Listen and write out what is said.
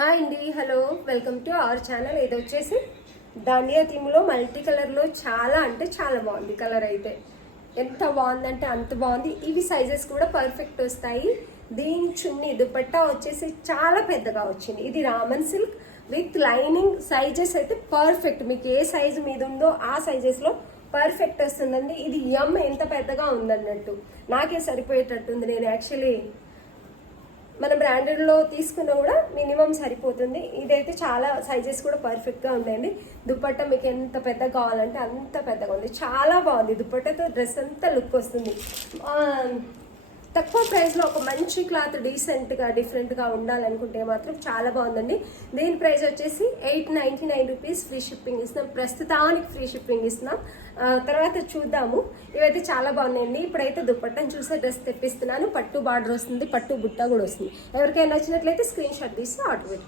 Hi అండి, hello, welcome to our channel. ఇది వచ్చేసి దాండియా థీమ్లో మల్టీ కలర్లో చాలా అంటే చాలా బాగుంది. కలర్ అయితే ఎంత బాగుందంటే అంత బాగుంది. ఇవి సైజెస్ కూడా పర్ఫెక్ట్ వస్తాయి. దీని చున్నీ దుపట్టా వచ్చేసి చాలా పెద్దగా వచ్చింది. ఇది Roman silk with lining. Sizes అయితే పర్ఫెక్ట్, మీకు ఏ సైజు మీద ఉందో ఆ సైజెస్లో పర్ఫెక్ట్ వస్తుందండి. ఇది ఎంత పెద్దగా ఉందన్నట్టు నాకే సరిపోయేటట్టుంది. నేను యాక్చువల్లీ మన బ్రాండెడ్లో తీసుకున్నా కూడా మినిమం సరిపోతుంది. ఇదైతే చాలా సైజెస్ కూడా పర్ఫెక్ట్గా ఉన్నాయండి. దుపట్టా మీకు ఎంత పెద్దగా కావాలంటే అంత పెద్దగా ఉంది. చాలా బాగుంది. దుపట్టాతో డ్రెస్ అంతా లుక్ వస్తుంది. తక్కువ ప్రైస్లో ఒక మంచి క్లాత్ డీసెంట్గా డిఫరెంట్గా ఉండాలనుకుంటే మాత్రం చాలా బాగుందండి. దీని ప్రైస్ వచ్చేసి 899 రూపీస్. ఫ్రీ షిప్పింగ్ ఇస్తున్నాం, ప్రస్తుతానికి ఫ్రీ షిప్పింగ్ ఇస్తున్నాం. తర్వాత చూద్దాము. ఇవైతే చాలా బాగున్నాయండి. ఇప్పుడైతే దుపట్టను చూసే డ్రెస్ తెప్పిస్తున్నాను. పట్టు బార్డర్ వస్తుంది, పట్టు బుట్ట కూడా వస్తుంది. ఎవరికైనా నచ్చినట్లయితే స్క్రీన్ షాట్ తీసి ఆర్డర్ పెట్టి